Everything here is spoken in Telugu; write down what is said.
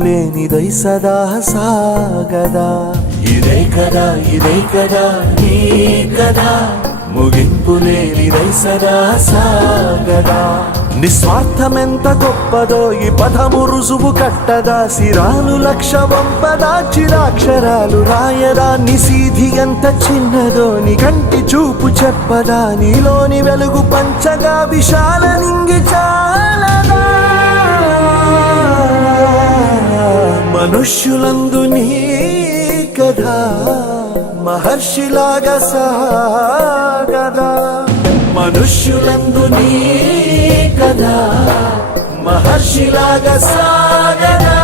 లేనిదై సదా సాగదా ఇదే కదా నీ కదా ముగింపు లేనిదై సదా సాగదా నిస్వార్థమెంత గొప్పదో ఈ పదము రుజువు కట్టదా సిరాలు లక్ష వంపదా చిరాక్షరాలు రాయదా నిసీధి ఎంత చిన్నదో నీ కంటి చూపు చెప్పదా నీలోని వెలుగు పంచగా విశాల నింగి చాలదా మనుష్యులందు నీ కథ మహర్షిలాగా సాగదా మనుష్యులందు నీ కథ మహర్షిలాగా సాగదా